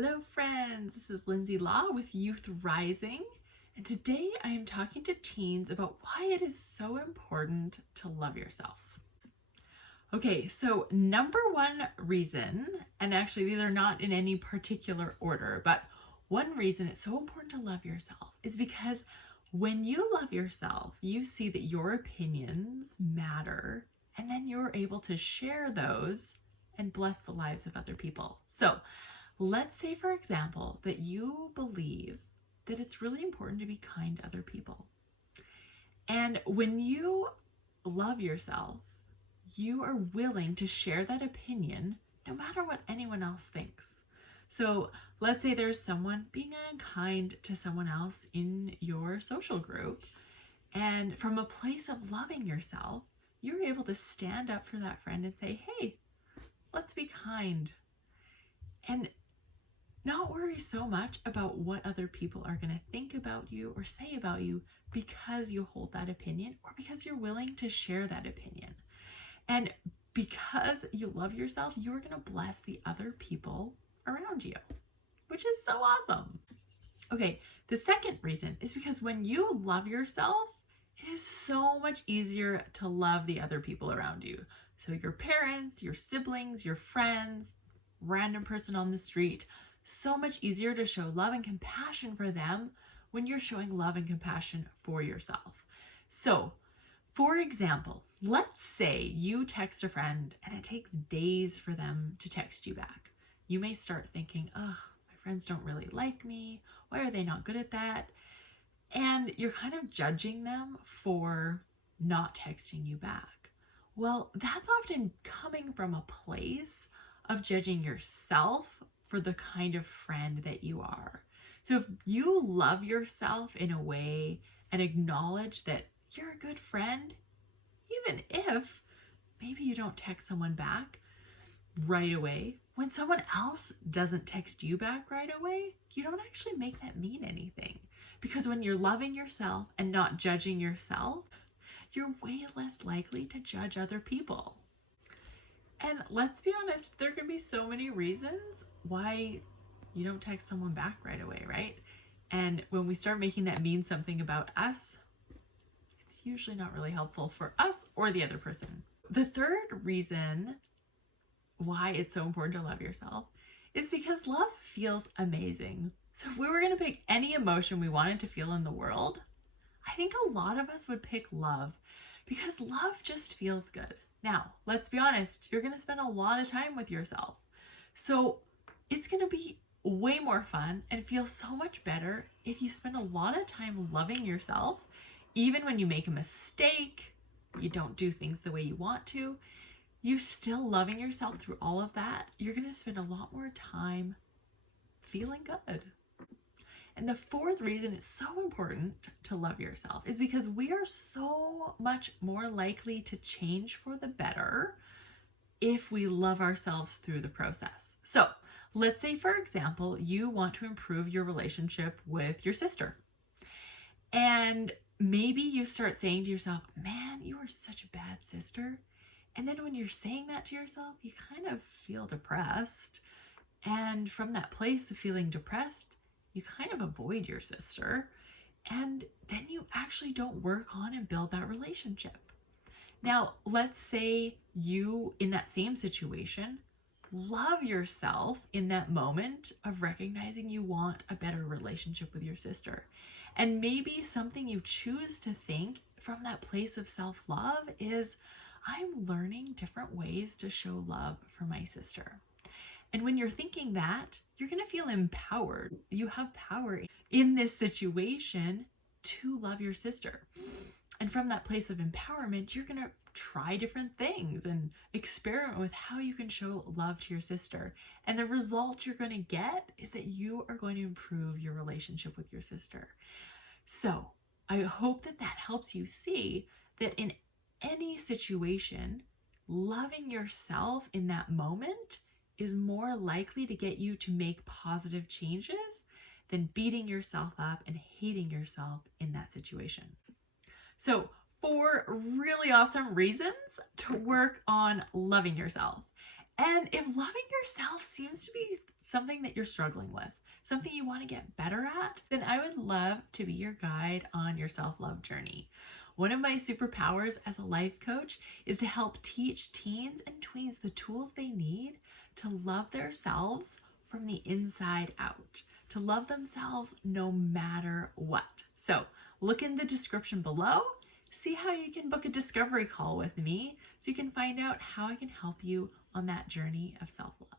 Hello friends, this is Lindsay Law with Youth Rising, and today I am talking to teens about why it is so important to love yourself. Okay, so number one reason, and actually these are not in any particular order, but one reason it's so important to love yourself is because when you love yourself, you see that your opinions matter, and then you're able to share those and bless the lives of other people. So let's say, for example, that you believe that it's really important to be kind to other people. And when you love yourself, you are willing to share that opinion no matter what anyone else thinks. So let's say there's someone being unkind to someone else in your social group, and from a place of loving yourself, you're able to stand up for that friend and say, hey, let's be kind. And not worry so much about what other people are going to think about you or say about you because you hold that opinion or because you're willing to share that opinion. And because you love yourself, you're going to bless the other people around you, which is so awesome. Okay, the second reason is because when you love yourself, it is so much easier to love the other people around you. So your parents, your siblings, your friends, random person on the street, so much easier to show love and compassion for them when you're showing love and compassion for yourself. So, for example, let's say you text a friend and it takes days for them to text you back. You may start thinking, oh, my friends don't really like me. Why are they not good at that? And you're kind of judging them for not texting you back. Well, that's often coming from a place of judging yourself for the kind of friend that you are. So if you love yourself in a way and acknowledge that you're a good friend, even if maybe you don't text someone back right away, when someone else doesn't text you back right away, you don't actually make that mean anything. Because when you're loving yourself and not judging yourself, you're way less likely to judge other people. And let's be honest, there can be so many reasons why you don't text someone back right away, right? And when we start making that mean something about us, it's usually not really helpful for us or the other person. The third reason why it's so important to love yourself is because love feels amazing. So if we were going to pick any emotion we wanted to feel in the world, I think a lot of us would pick love because love just feels good. Now, let's be honest, you're going to spend a lot of time with yourself. So it's going to be way more fun and feel so much better if you spend a lot of time loving yourself, even when you make a mistake, you don't do things the way you want to, you're still loving yourself through all of that. You're going to spend a lot more time feeling good. And the fourth reason it's so important to love yourself is because we are so much more likely to change for the better if we love ourselves through the process. So let's say, for example, you want to improve your relationship with your sister. And maybe you start saying to yourself, man, you are such a bad sister. And then when you're saying that to yourself, you kind of feel depressed. And from that place of feeling depressed, you kind of avoid your sister, and then you actually don't work on and build that relationship. Now, let's say you, in that same situation, love yourself in that moment of recognizing you want a better relationship with your sister. And maybe something you choose to think from that place of self-love is, I'm learning different ways to show love for my sister. And when you're thinking that, you're going to feel empowered. You have power in this situation to love your sister. And from that place of empowerment, you're going to try different things and experiment with how you can show love to your sister. And the result you're going to get is that you are going to improve your relationship with your sister. So I hope that that helps you see that in any situation, loving yourself in that moment is more likely to get you to make positive changes than beating yourself up and hating yourself in that situation. So 4 really awesome reasons to work on loving yourself. And if loving yourself seems to be something that you're struggling with, something you want to get better at, then I would love to be your guide on your self-love journey. One of my superpowers as a life coach is to help teach teens and tweens the tools they need to love themselves from the inside out, to love themselves no matter what. So look in the description below, see how you can book a discovery call with me so you can find out how I can help you on that journey of self-love.